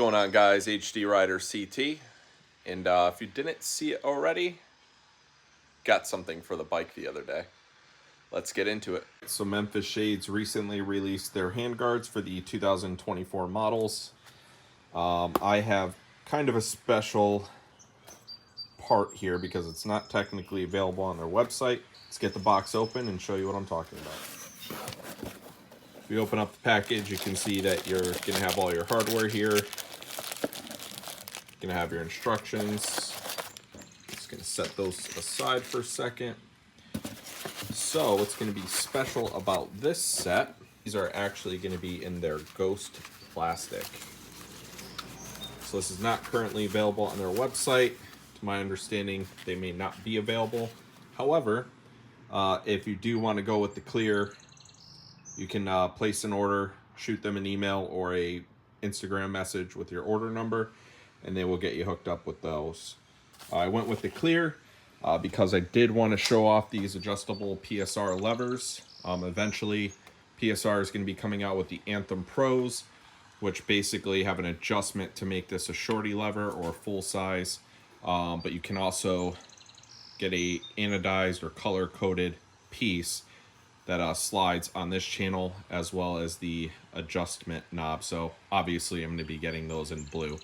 going on, guys? HD Rider CT, and if you didn't see it already, got something for the bike the other day. Let's get into it. So Memphis Shades recently released their handguards for the 2024 models. I have kind of a special part here because it's not technically available on their website. Let's get the box open and show you what I'm talking about. If you open up the package, you can see that you're going to have all your hardware here. You're going to have your instructions. Just going to set those aside for a second. So what's going to be special about this set, these are actually going to be in their ghost plastic. So this is not currently available on their website. To my understanding, they may not be available. However, if you do want to go with the clear, you can place an order, shoot them an email or a Instagram message with your order number, and they will get you hooked up with those. I went with the clear because I did want to show off these adjustable PSR levers. Eventually, PSR is going to be coming out with the Anthem Pros, which basically have an adjustment to make this a shorty lever or full size. But you can also get a anodized or color-coded piece that slides on this channel, as well as the adjustment knob. So obviously I'm going to be getting those in blue.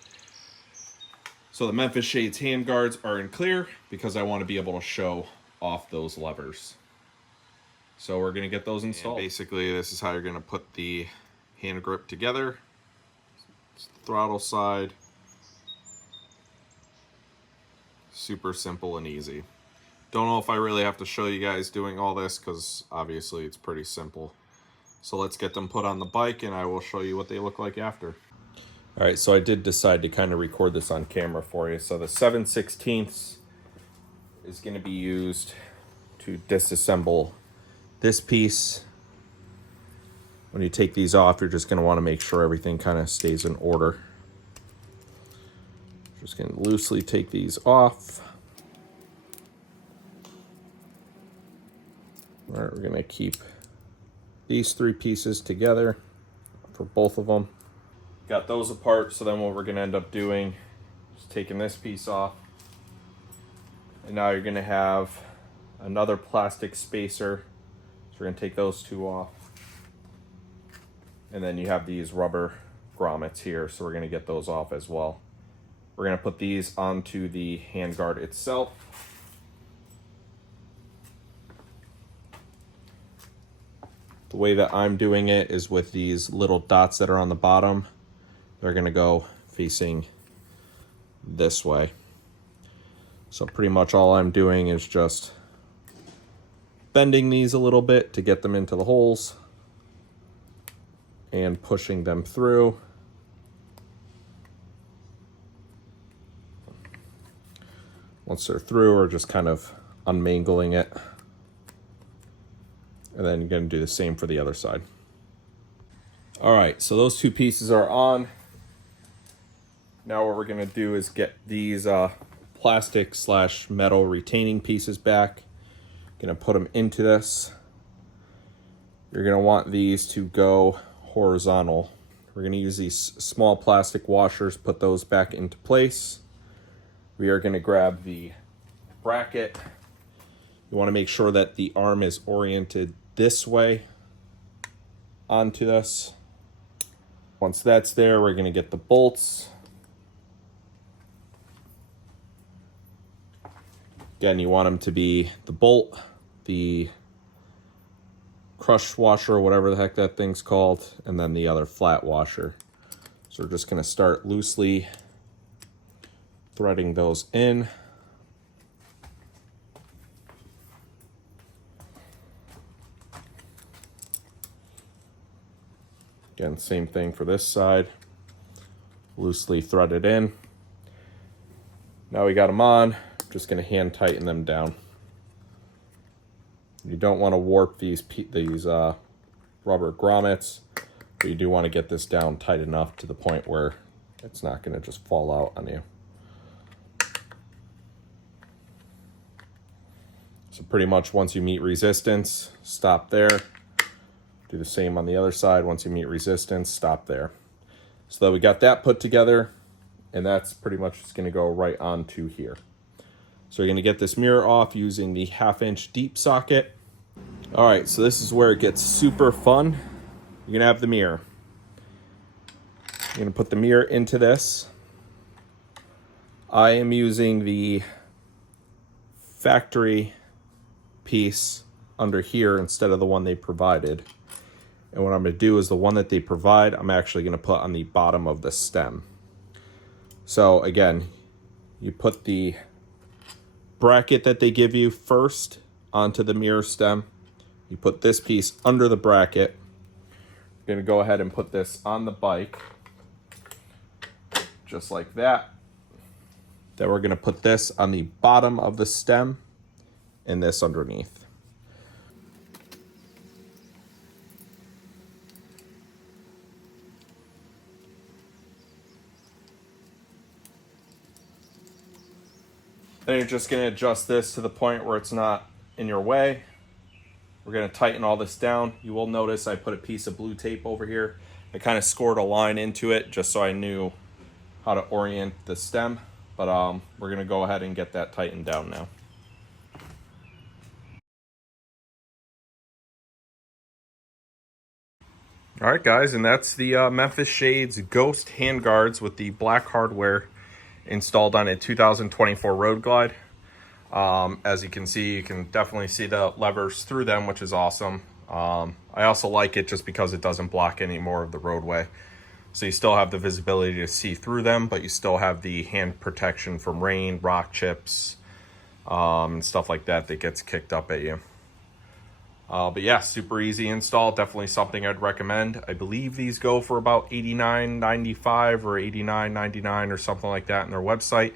So the Memphis Shades Hand Guards are in clear because I want to be able to show off those levers. So we're going to get those installed. And basically this is how you're going to put the hand grip together. It's the throttle side. Super simple and easy. Don't know if I really have to show you guys doing all this because obviously it's pretty simple. So let's get them put on the bike and I will show you what they look like after. All right, so I did decide to kind of record this on camera for you. So the 7/16 is going to be used to disassemble this piece. When you take these off, you're just going to want to make sure everything kind of stays in order. Just going to loosely take these off. All right, we're going to keep these three pieces together for both of them. Got those apart, so then what we're going to end up doing is taking this piece off. And now you're going to have another plastic spacer. So we're going to take those two off. And then you have these rubber grommets here, so we're going to get those off as well. We're going to put these onto the handguard itself. The way that I'm doing it is with these little dots that are on the bottom. They're going to go facing this way. So pretty much all I'm doing is just bending these a little bit to get them into the holes and pushing them through. Once they're through, we're just kind of unmangling it. And then you're going to do the same for the other side. All right, so those two pieces are on. Now what we're going to do is get these plastic / metal retaining pieces back. Going to put them into this. You're going to want these to go horizontal. We're going to use these small plastic washers, put those back into place. We are going to grab the bracket. You want to make sure that the arm is oriented this way onto this. Once that's there, we're going to get the bolts. Again, you want them to be the bolt, the crush washer, whatever the heck that thing's called, and then the other flat washer. So we're just going to start loosely threading those in. Again, same thing for this side. Loosely thread it in. Now we got them on. Just going to hand tighten them down. You don't want to warp these rubber grommets, but you do want to get this down tight enough to the point where it's not going to just fall out on you. So pretty much once you meet resistance, stop there. Do the same on the other side. Once you meet resistance, stop there. So that we got that put together, and that's pretty much just going to go right onto here. So you're going to get this mirror off using the 1/2-inch deep socket. All right, so this is where it gets super fun. You're going to have the mirror. You're going to put the mirror into this. I am using the factory piece under here instead of the one they provided. And what I'm going to do is the one that they provide, I'm actually going to put on the bottom of the stem. So again, you put the bracket that they give you first onto the mirror stem. You put this piece under the bracket. You're going to go ahead and put this on the bike, just like that. Then we're going to put this on the bottom of the stem and this underneath. Then you're just going to adjust this to the point where it's not in your way. We're going to tighten all this down. You will notice I put a piece of blue tape over here. I kind of scored a line into it just so I knew how to orient the stem. But we're going to go ahead and get that tightened down now. All right, guys, and that's the Memphis Shades Ghost Hand Guards with the black hardware installed on a 2024 Road Glide. As you can see, you can definitely see the levers through them, which is awesome. I also like it just because it doesn't block any more of the roadway. So you still have the visibility to see through them, but you still have the hand protection from rain, rock chips, and stuff like that that gets kicked up at you. But yeah, super easy install. Definitely something I'd recommend. I believe these go for about $89.95 or $89.99 or something like that on their website.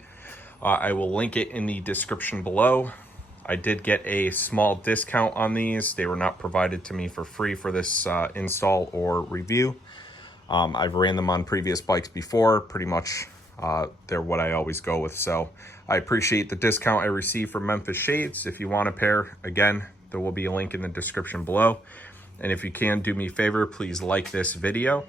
I will link it in the description below. I did get a small discount on these. They were not provided to me for free for this install or review. I've ran them on previous bikes before. Pretty much they're what I always go with. So I appreciate the discount I received from Memphis Shades. If you want a pair, again, there will be a link in the description below. And if you can, do me a favor, please like this video.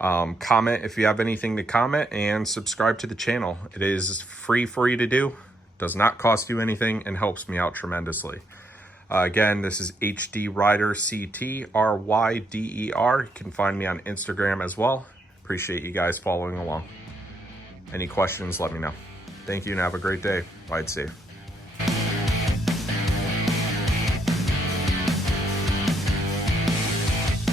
Comment if you have anything to comment, and subscribe to the channel. It is free for you to do, does not cost you anything, and helps me out tremendously. Again, this is HD Rider CTRYDER. You can find me on Instagram as well. Appreciate you guys following along. Any questions, let me know. Thank you and have a great day. Ride safe.